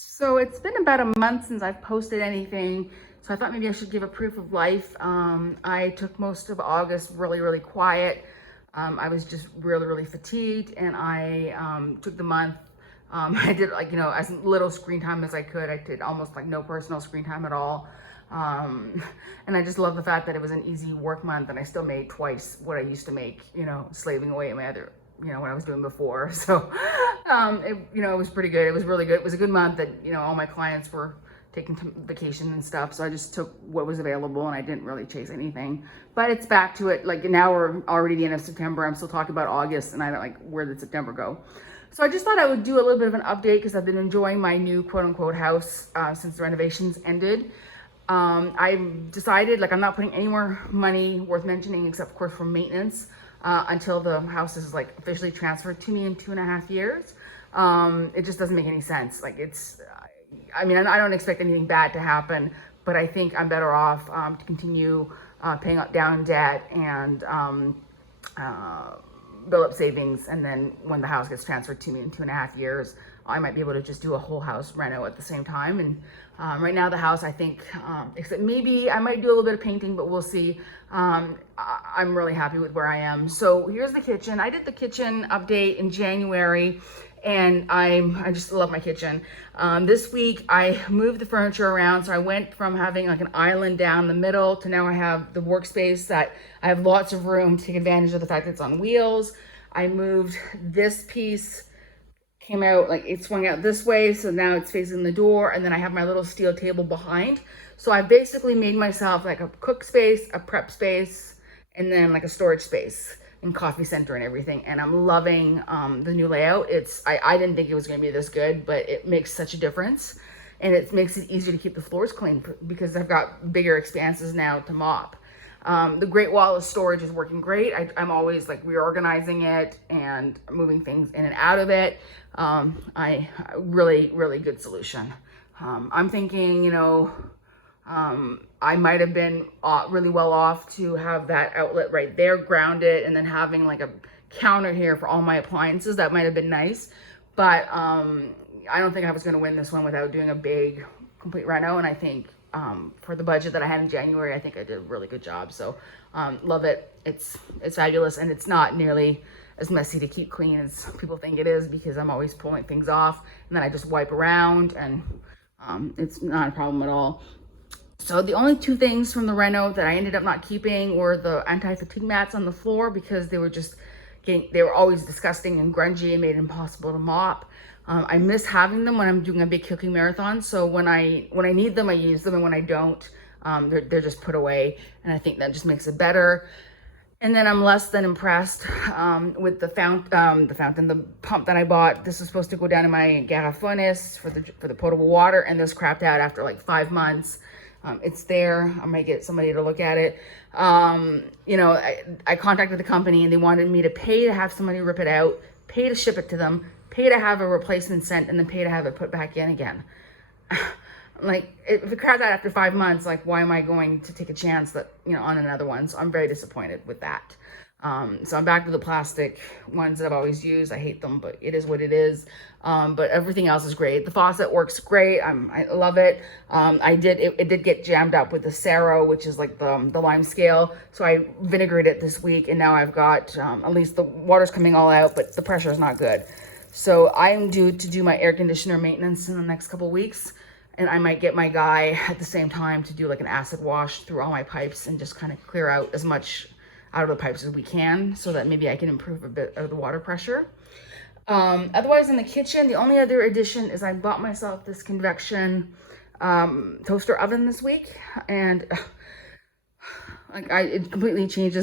So it's been about a month since I've posted anything. So I thought maybe I should give a proof of life. I took most of August really quiet. I was just really fatigued, and I took the month. I did as little screen time as I could. I did almost like no personal screen time at all. And I just love the fact that it was an easy work month and I still made twice what I used to make, slaving away at my other, what I was doing before. So, it was pretty good. It was really good. It was a good month that, all my clients were taking vacation and stuff. So I just took what was available and I didn't really chase anything, but it's back to it. Like now we're already the end of September. I'm still talking about August and I don't where did September go? So I just thought I would do a little bit of an update because I've been enjoying my new quote unquote house since the renovations ended. I've decided I'm not putting any more money worth mentioning except of course for maintenance until the house is officially transferred to me in 2.5 years. It just doesn't make any sense. I don't expect anything bad to happen, but I think I'm better off to continue paying down debt and build up savings, and then when the house gets transferred to me in 2.5 years, I might be able to just do a whole house reno at the same time. And right now the house, I think, except maybe I might do a little bit of painting, but we'll see. I'm really happy with where I am. So here's the kitchen. I did the kitchen update in January, and I just love my kitchen. This week I moved the furniture around, so I went from having an island down the middle to now I have the workspace that I have lots of room to take advantage of the fact that it's on wheels. I moved this piece, came out it swung out this way, so now it's facing the door, and then I have my little steel table behind. So I basically made myself a cook space, a prep space, and then a storage space and coffee center and everything. And I'm loving the new layout. I didn't think it was going to be this good, but it makes such a difference, and it makes it easier to keep the floors clean because I've got bigger expanses now to mop. The Great Wall of storage is working great. I'm always reorganizing it and moving things in and out of it. Really good solution. I'm thinking, I might have been really well off to have that outlet right there grounded, and then having a counter here for all my appliances. That might have been nice, but I don't think I was going to win this one without doing a big complete reno. And I think for the budget that I had in January, I think I did a really good job. So love it. It's fabulous, and it's not nearly as messy to keep clean as people think it is, because I'm always pulling things off and then I just wipe around, and it's not a problem at all. So the only two things from the reno that I ended up not keeping were the anti-fatigue mats on the floor, because they were always disgusting and grungy and made it impossible to mop. I miss having them when I'm doing a big cooking marathon. So when I need them, I use them, and when I don't, they're just put away. And I think that just makes it better. And then I'm less than impressed with the pump that I bought. This is supposed to go down in my garrafones for the potable water, and this crapped out after 5 months. It's there. I might get somebody to look at it. I contacted the company, and they wanted me to pay to have somebody rip it out, pay to ship it to them, pay to have a replacement sent, and then pay to have it put back in again. If it crapped out after 5 months, why am I going to take a chance that, on another one? So I'm very disappointed with that. So I'm back to the plastic ones that I've always used. I hate them, but it is what it is. But everything else is great. The faucet works great. I love it. It did get jammed up with the Saro, which is the lime scale. So I vinegared it this week, and now I've got, at least the water's coming all out, but the pressure is not good. So I'm due to do my air conditioner maintenance in the next couple weeks. And I might get my guy at the same time to do an acid wash through all my pipes and just kind of clear out as much out of the pipes as we can, so that maybe I can improve a bit of the water pressure. Otherwise, in the kitchen, the only other addition is I bought myself this convection toaster oven this week, and it completely changed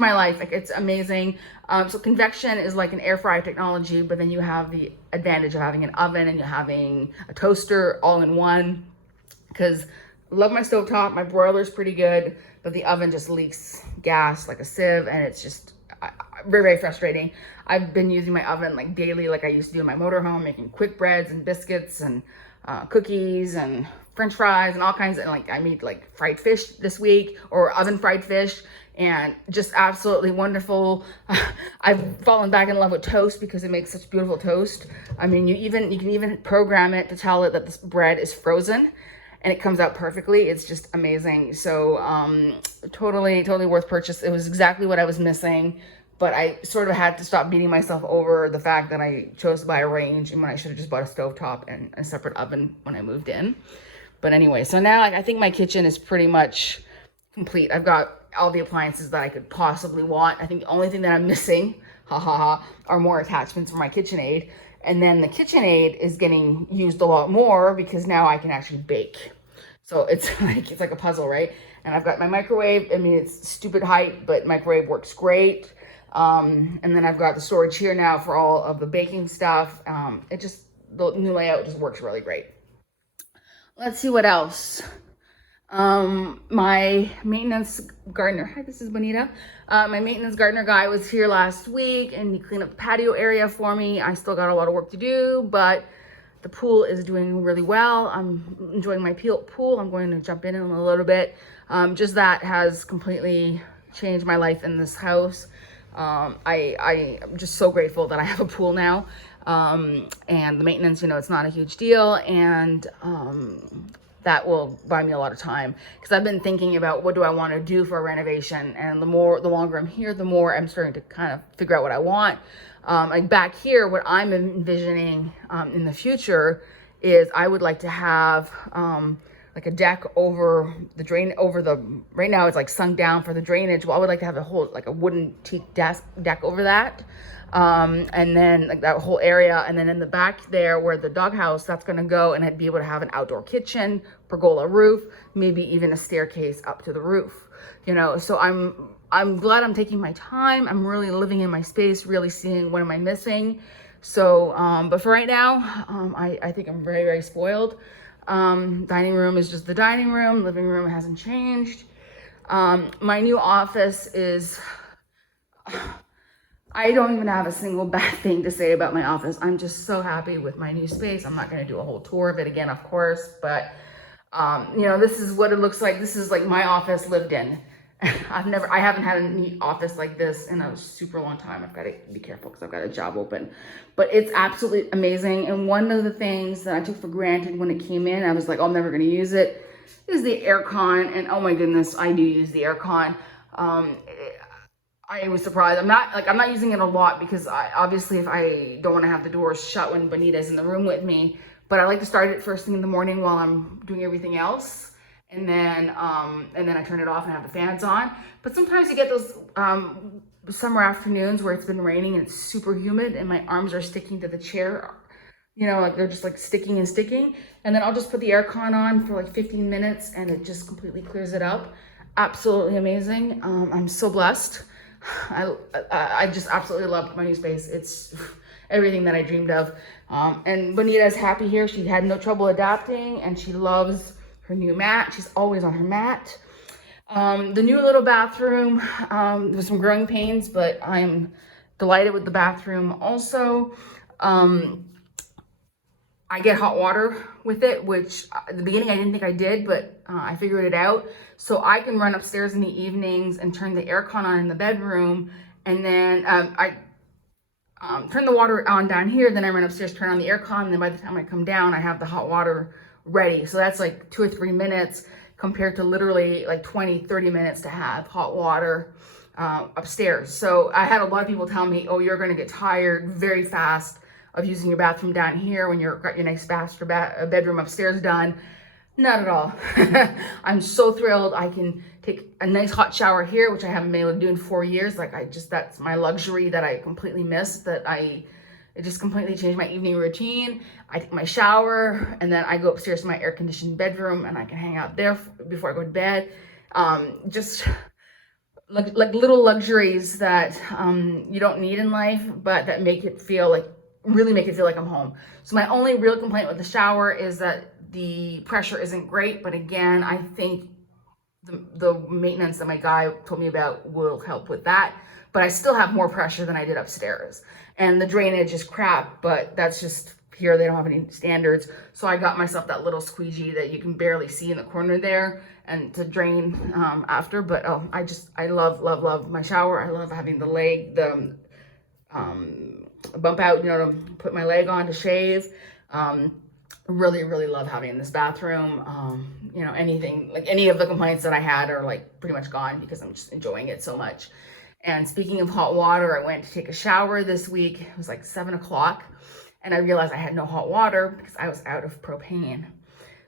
my life. It's amazing. So convection is an air fryer technology, but then you have the advantage of having an oven and you're having a toaster all in one. Because I love my stovetop, my broiler's pretty good, but the oven just leaks gas like a sieve, and it's just very frustrating. I've been using my oven daily, like I used to do in my motorhome, making quick breads and biscuits and cookies and French fries and all kinds of, I made fried fish this week, or oven fried fish, and just absolutely wonderful. I've fallen back in love with toast because it makes such beautiful toast. I mean, you can even program it to tell it that this bread is frozen, and it comes out perfectly. It's just amazing. So totally worth purchase. It was exactly what I was missing, but I sort of had to stop beating myself over the fact that I chose to buy a range and when I should have just bought a stovetop and a separate oven when I moved in. But anyway, so now I think my kitchen is pretty much complete. I've got all the appliances that I could possibly want. I think the only thing that I'm missing, are more attachments for my KitchenAid. And then the KitchenAid is getting used a lot more because now I can actually bake. So it's like a puzzle, right? And I've got my microwave. I mean, it's stupid height, but microwave works great. And then I've got the storage here now for all of the baking stuff. The new layout just works really great. Let's see what else. My maintenance gardener, hi, this is Bonita. My maintenance gardener guy was here last week and he cleaned up the patio area for me. I still got a lot of work to do, but the pool is doing really well. I'm enjoying my pool. I'm going to jump in a little bit. Just that has completely changed my life in this house. I'm just so grateful that I have a pool now. And the maintenance, it's not a huge deal. And, that will buy me a lot of time because I've been thinking about what do I want to do for a renovation. And the longer I'm here, the more I'm starting to kind of figure out what I want. Like back here, what I'm envisioning, in the future is I would like to have, like a deck over the drain, right now it's like sunk down for the drainage. Well, I would like to have like a wooden teak deck over that. And then like that whole area. And then in the back there where the doghouse, that's going to go, and I'd be able to have an outdoor kitchen, pergola roof, maybe even a staircase up to the roof, so I'm glad I'm taking my time. I'm really living in my space, really seeing what am I missing. So, but for right now, I think I'm very, very spoiled. Dining room is just the dining room. Living room hasn't changed. My new office is, I don't even have a single bad thing to say about my office. I'm just so happy with my new space. I'm not going to do a whole tour of it again, of course, but this is what it looks like. This is like my office lived in. I haven't had a neat office like this in a super long time. I've got to be careful because I've got a job open, but it's absolutely amazing. And one of the things that I took for granted when it came in, I was like, oh, I'm never going to use it, is the aircon. And oh my goodness, I do use the aircon. I was surprised. I'm not using it a lot because obviously if I don't want to have the doors shut when Bonita's in the room with me, but I like to start it first thing in the morning while I'm doing everything else. And then I turn it off and have the fans on. But sometimes you get those summer afternoons where it's been raining and it's super humid and my arms are sticking to the chair, like they're just like sticking and sticking. And then I'll just put the aircon on for like 15 minutes and it just completely clears it up. Absolutely amazing. I'm so blessed. I just absolutely love my new space. It's everything that I dreamed of. And Bonita's happy here. She had no trouble adapting and she loves her new mat. She's always on her mat. The new little bathroom, with some growing pains, but I'm delighted with the bathroom also. I get hot water with it, which at the beginning I didn't think I did, but I figured it out. So I can run upstairs in the evenings and turn the aircon on in the bedroom. And then I turn the water on down here. Then I run upstairs, turn on the aircon. And then by the time I come down, I have the hot water ready. So that's like 2 or 3 minutes compared to literally like 20, 30 minutes to have hot water upstairs. So I had a lot of people tell me, oh, you're going to get tired very fast of using your bathroom down here when you've got your nice master bedroom upstairs done. Not at all. I'm so thrilled. I can take a nice hot shower here, which I haven't been able to do in 4 years. That's my luxury that I completely missed, it just completely changed my evening routine. I take my shower and then I go upstairs to my air conditioned bedroom and I can hang out there before I go to bed. Just like little luxuries that you don't need in life, but that really make it feel like I'm home. So my only real complaint with the shower is that the pressure isn't great, but again, I think the maintenance that my guy told me about will help with that. But I still have more pressure than I did upstairs. And the drainage is crap, but that's just here they don't have any standards. So I got myself that little squeegee that you can barely see in the corner there, and to drain after. But oh, I love my shower. I love having the bump out, you know, to put my leg on to shave. Really love having this bathroom. You know, anything, like any of the complaints that I had are like pretty much gone because I'm just enjoying it so much. And speaking of hot water, I went to take a shower this week. It was like 7 o'clock, and I realized I had no hot water because I was out of propane.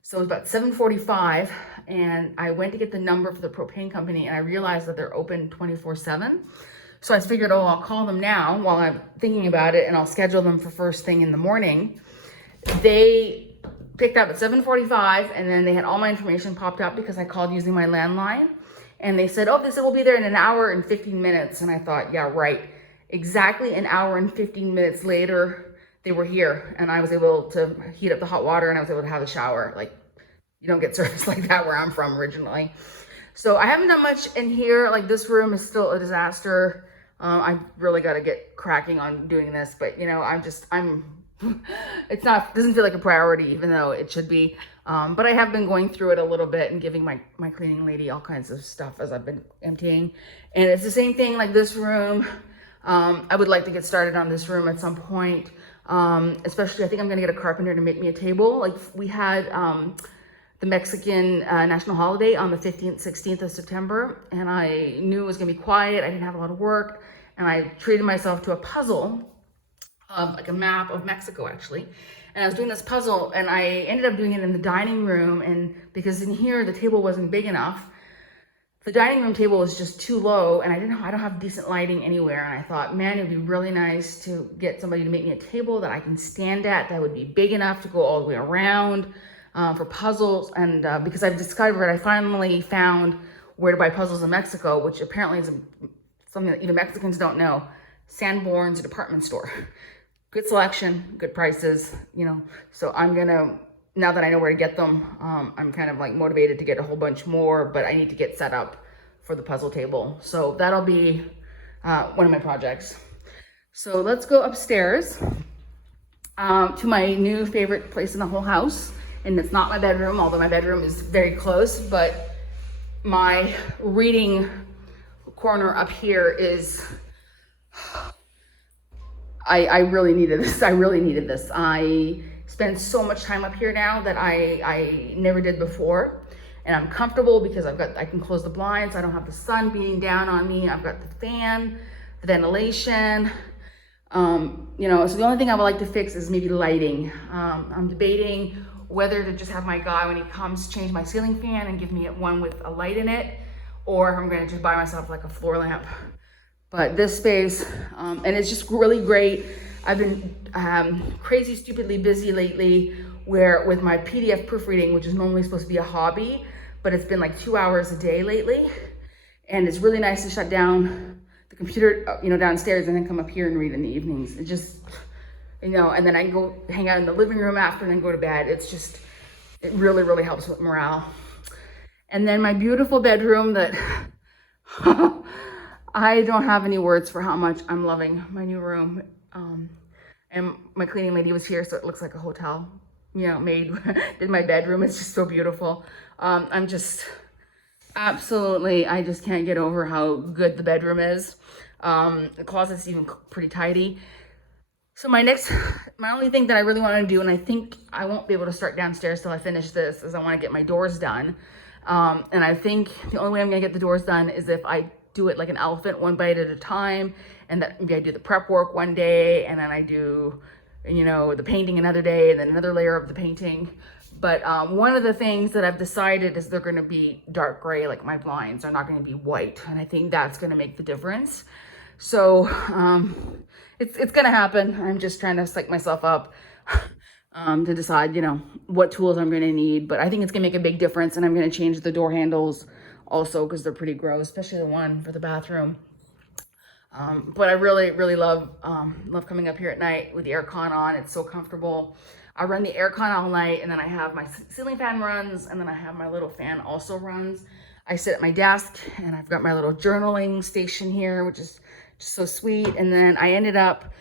So it was about 7:45, and I went to get the number for the propane company, and I realized that they're open 24/7. So I figured, oh, I'll call them now while I'm thinking about it, and I'll schedule them for first thing in the morning. They picked up at 7:45, and then they had all my information popped up because I called using my landline. And they said, oh, they said we'll be there in an hour and 15 minutes. And I thought, yeah, right. Exactly an hour and 15 minutes later, they were here. And I was able to heat up the hot water, and I was able to have a shower. Like, you don't get service like that where I'm from originally. So I haven't done much in here. Like, this room is still a disaster. I really got to get cracking on doing this. But, you know, it's not, doesn't feel like a priority, even though it should be. But I have been going through it a little bit and giving my cleaning lady all kinds of stuff as I've been emptying. And it's the same thing like this room. I would like to get started on this room at some point. Especially, I think I'm going to get a carpenter to make me a table. Like, we had the Mexican national holiday on the 15th, 16th of September. And I knew it was going to be quiet. I didn't have a lot of work. And I treated myself to a puzzle of like a map of Mexico, actually. And I was doing this puzzle, and I ended up doing it in the dining room. And because in here the table wasn't big enough, the dining room table was just too low, and I don't have decent lighting anywhere. And I thought, man, it'd be really nice to get somebody to make me a table that I can stand at, that would be big enough to go all the way around for puzzles. And because I've discovered, I finally found where to buy puzzles in Mexico, which apparently is something that even Mexicans don't know. Sanborn's department store. Good selection, good prices, you know. So I'm gonna, now that I know where to get them, I'm kind of like motivated to get a whole bunch more, but I need to get set up for the puzzle table. So that'll be one of my projects. So let's go upstairs to my new favorite place in the whole house. And it's not my bedroom, although my bedroom is very close, but my reading corner up here is, I really needed this. I spend so much time up here now that I never did before. And I'm comfortable because I can close the blinds. I don't have the sun beating down on me. I've got the fan, the ventilation. You know, so the only thing I would like to fix is maybe lighting. I'm debating whether to just have my guy, when he comes, change my ceiling fan and give me one with a light in it, or if I'm gonna just buy myself like a floor lamp. But this space, and it's just really great. I've been crazy stupidly busy lately with my PDF proofreading, which is normally supposed to be a hobby, but it's been like 2 hours a day lately. And it's really nice to shut down the computer, you know, downstairs, and then come up here and read in the evenings. It just, you know, and then I can go hang out in the living room after and then go to bed. It's just, it really helps with morale. And then my beautiful bedroom that, I don't have any words for how much I'm loving my new room. And my cleaning lady was here, so it looks like a hotel, you know, maid did my bedroom. It's just so beautiful. I'm just absolutely, I just can't get over how good the bedroom is. The closet's even pretty tidy. So my only thing that I really want to do, and I think I won't be able to start downstairs till I finish this, is I want to get my doors done. And I think the only way I'm going to get the doors done is if I do it like an elephant, one bite at a time, and that maybe I do the prep work one day, and then I do, you know, the painting another day, and then another layer of the painting. But one of the things that I've decided is they're going to be dark gray, like my blinds are not going to be white, and I think that's going to make the difference. So it's going to happen. I'm just trying to psych myself up to decide, you know, what tools I'm going to need. But I think it's going to make a big difference, and I'm going to change the door handles also because they're pretty gross, especially the one for the bathroom. But I really love coming up here at night with the aircon on. It's so comfortable. I run the aircon all night, and then I have my ceiling fan runs, and then I have my little fan also runs. I sit at my desk, and I've got my little journaling station here, which is just so sweet. And then I ended up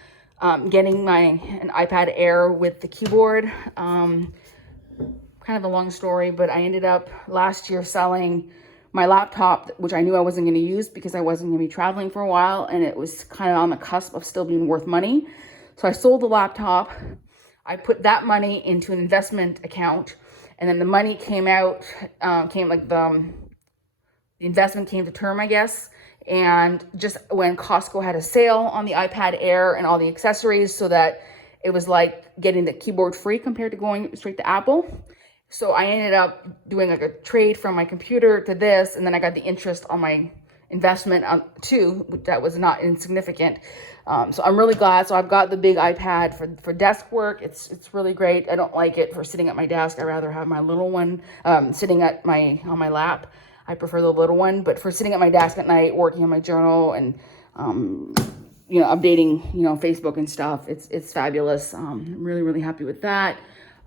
getting an iPad Air with the keyboard. Kind of a long story, but I ended up last year selling my laptop, which I knew I wasn't going to use because I wasn't going to be traveling for a while, and it was kind of on the cusp of still being worth money. So I sold the laptop. I put that money into an investment account, and then the money came out, the investment came to term, I guess. And just when Costco had a sale on the iPad Air and all the accessories, so that it was like getting the keyboard free compared to going straight to Apple. So I ended up doing like a trade from my computer to this, and then I got the interest on my investment too, that was not insignificant. So I'm really glad. So I've got the big iPad for desk work. It's really great. I don't like it for sitting at my desk. I'd rather have my little one sitting on my lap. I prefer the little one, but for sitting at my desk at night, working on my journal and updating Facebook and stuff, it's fabulous. I'm really happy with that.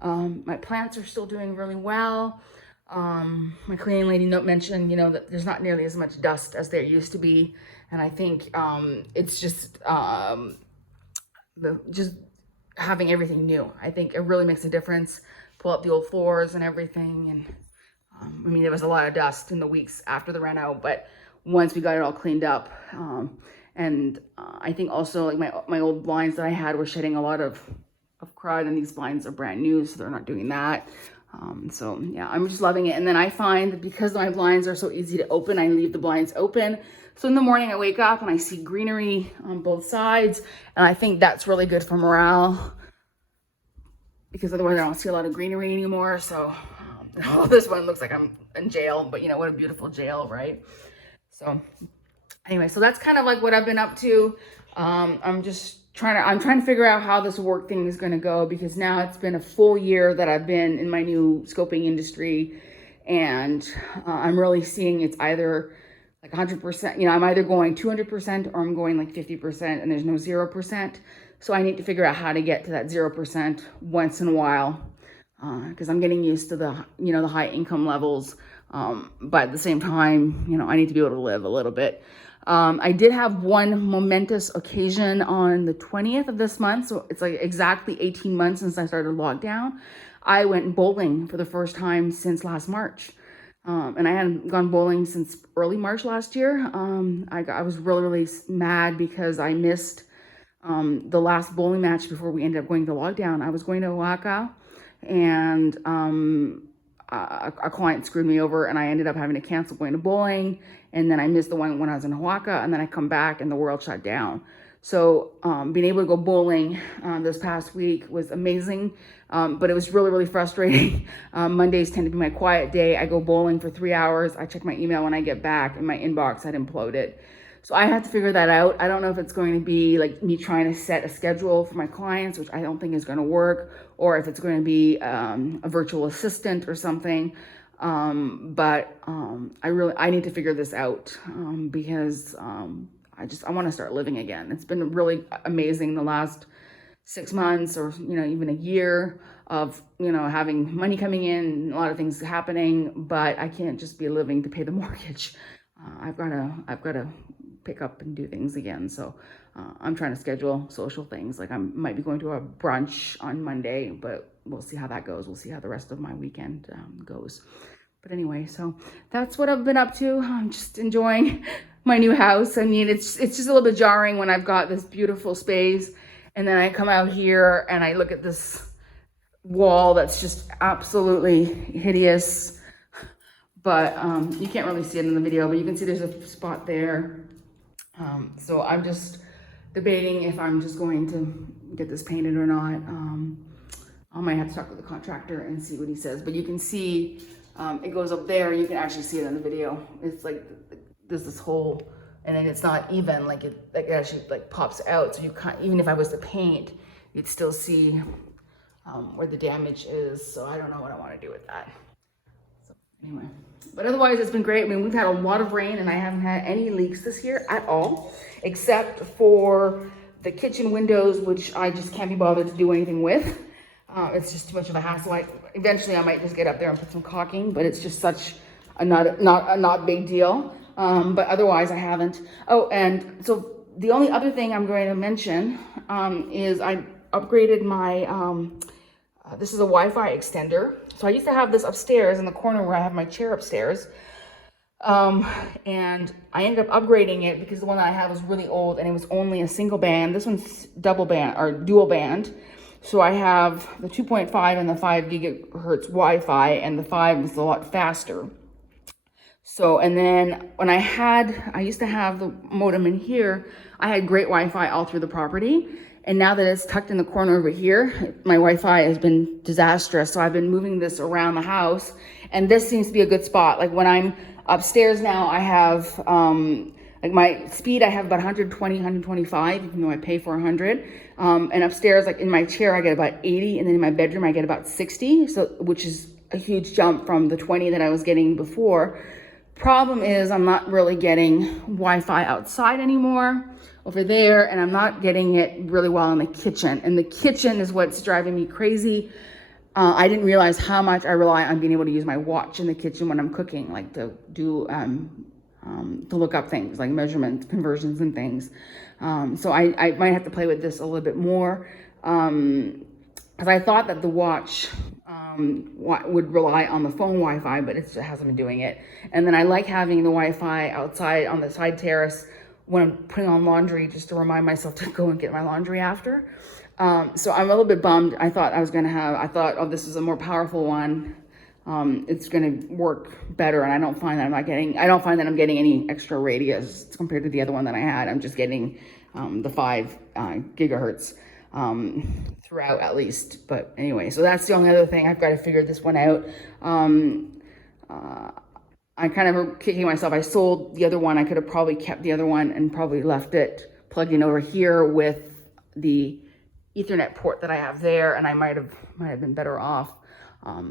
My plants are still doing really well. My cleaning lady mentioned, that there's not nearly as much dust as there used to be. And I think, it's just having everything new. I think it really makes a difference. Pull up the old floors and everything. And there was a lot of dust in the weeks after the reno, but once we got it all cleaned up, I think also like my old blinds that I had were shedding a lot of crud, and these blinds are brand new, so they're not doing that. So yeah, I'm just loving it. And then I find that because my blinds are so easy to open, I leave the blinds open. So in the morning I wake up and I see greenery on both sides, and I think that's really good for morale, because otherwise I don't see a lot of greenery anymore. So this one looks like I'm in jail, but what a beautiful jail, right? So anyway, so that's kind of like what I've been up to. I'm trying to figure out how this work thing is going to go, because now it's been a full year that I've been in my new scoping industry, and I'm really seeing it's either like 100%, I'm either going 200% or I'm going like 50%, and there's no 0%. So I need to figure out how to get to that 0% once in a while, because I'm getting used to the, the high income levels. But at the same time, I need to be able to live a little bit. I did have one momentous occasion on the 20th of this month. So it's like exactly 18 months since I started lockdown. I went bowling for the first time since last March. And I hadn't gone bowling since early March last year. I was really mad because I missed the last bowling match before we ended up going to lockdown. I was going to Oaxaca, and a client screwed me over, and I ended up having to cancel going to bowling. And then I missed the one when I was in Oaxaca, and then I come back and the world shut down. So being able to go bowling this past week was amazing, but it was really frustrating. Mondays tend to be my quiet day. I go bowling for 3 hours. I check my email when I get back, and my inbox had imploded. So I had to figure that out. I don't know if it's going to be like me trying to set a schedule for my clients, which I don't think is going to work, or if it's going to be a virtual assistant or something. But I need to figure this out, because I want to start living again. It's been really amazing the last 6 months, or even a year of having money coming in, a lot of things happening, but I can't just be living to pay the mortgage. I've got to pick up and do things again. So I'm trying to schedule social things. Like I might be going to a brunch on Monday, but we'll see how that goes. We'll see how the rest of my weekend goes. But anyway, so that's what I've been up to. I'm just enjoying my new house. It's just a little bit jarring when I've got this beautiful space, and then I come out here and I look at this wall that's just absolutely hideous. But you can't really see it in the video, but you can see there's a spot there. So I'm just debating if I'm just going to get this painted or not. I might have to talk with the contractor and see what he says. But you can see it goes up there. You can actually see it in the video. It's like there's this hole, and then it's not even, like it actually like pops out. So you can't, even if I was to paint, you'd still see where the damage is. So I don't know what I want to do with that. So anyway. But otherwise, it's been great. We've had a lot of rain, and I haven't had any leaks this year at all, except for the kitchen windows, which I just can't be bothered to do anything with. It's just too much of a hassle. Eventually, I might just get up there and put some caulking, but it's just such a not big deal. But otherwise, I haven't. Oh, and so the only other thing I'm going to mention is I upgraded my, this is a Wi-Fi extender. So I used to have this upstairs in the corner where I have my chair upstairs. And I ended up upgrading it because the one that I had was really old and it was only a single band. This one's double band or dual band. So I have the 2.5 and the 5 gigahertz Wi-Fi, and the 5 is a lot faster. So, and then when I used to have the modem in here, I had great Wi-Fi all through the property. And now that it's tucked in the corner over here, my Wi-Fi has been disastrous. So I've been moving this around the house, and this seems to be a good spot. Like when I'm upstairs now, I have, like my speed, I have about 120, 125, even though I pay for 100. And upstairs, like in my chair, I get about 80. And then in my bedroom, I get about 60. So, which is a huge jump from the 20 that I was getting before. Problem is, I'm not really getting Wi-Fi outside anymore over there, and I'm not getting it really well in the kitchen. And the kitchen is what's driving me crazy. I didn't realize how much I rely on being able to use my watch in the kitchen when I'm cooking, like to do, to look up things like measurements, conversions and things. So I might have to play with this a little bit more. Because I thought that the watch would rely on the phone Wi-Fi, but it just hasn't been doing it. And then I like having the Wi-Fi outside on the side terrace when I'm putting on laundry, just to remind myself to go and get my laundry after. So I'm a little bit bummed. I thought, oh, this is a more powerful one. It's going to work better, and I don't find that I'm getting any extra radius compared to the other one that I had. I'm just getting the 5 gigahertz throughout at least. But anyway, so that's the only other thing. I've got to figure this one out. I kind of kicking myself. I sold the other one. I could have probably kept the other one and probably left it plugged in over here with the Ethernet port that I have there, and I might have been better off.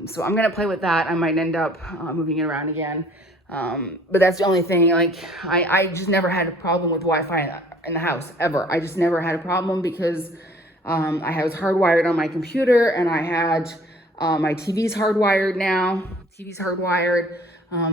So I'm gonna play with that. I might end up moving it around again. But that's the only thing. Like I just never had a problem with Wi-Fi in the house ever. I just never had a problem because I was hardwired on my computer, and I had my TV's hardwired now. TV's hardwired.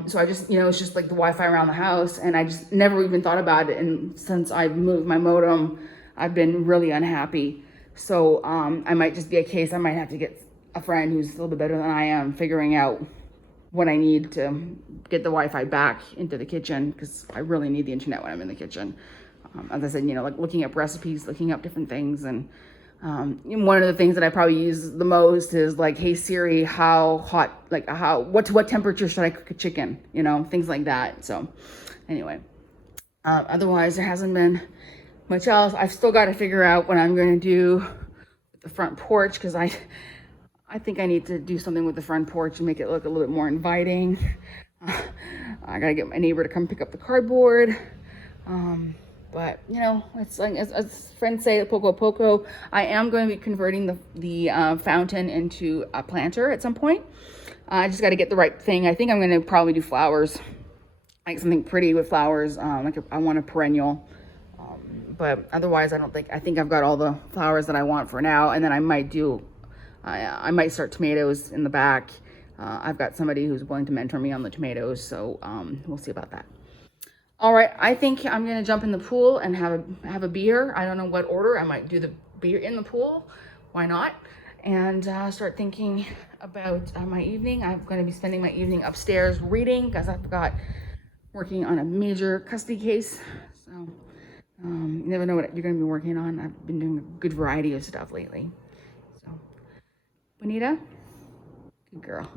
So I just, it's just like the Wi-Fi around the house, and I just never even thought about it. And since I've moved my modem, I've been really unhappy. So I might just be a case. I might have to get a friend who's a little bit better than I am, figuring out what I need to get the Wi-Fi back into the kitchen, because I really need the internet when I'm in the kitchen. As I said, like looking up recipes, looking up different things. And one of the things that I probably use the most is like, hey Siri, what temperature should I cook a chicken? Things like that. So anyway, otherwise there hasn't been much else. I've still got to figure out what I'm going to do with the front porch, because I think I need to do something with the front porch and make it look a little bit more inviting. I got to get my neighbor to come pick up the cardboard. But it's like, as friends say, poco a poco. I am going to be converting the fountain into a planter at some point. I just got to get the right thing. I think I'm going to probably do flowers, like something pretty with flowers. I want a perennial. But otherwise, I think I've got all the flowers that I want for now. And then I might start tomatoes in the back. I've got somebody who's willing to mentor me on the tomatoes. So we'll see about that. All right, I think I'm gonna jump in the pool and have a beer. I don't know what order. I might do the beer in the pool. Why not? And start thinking about my evening. I'm gonna be spending my evening upstairs reading, because I've got working on a major custody case. So you never know what you're gonna be working on. I've been doing a good variety of stuff lately. So, Bonita, good girl.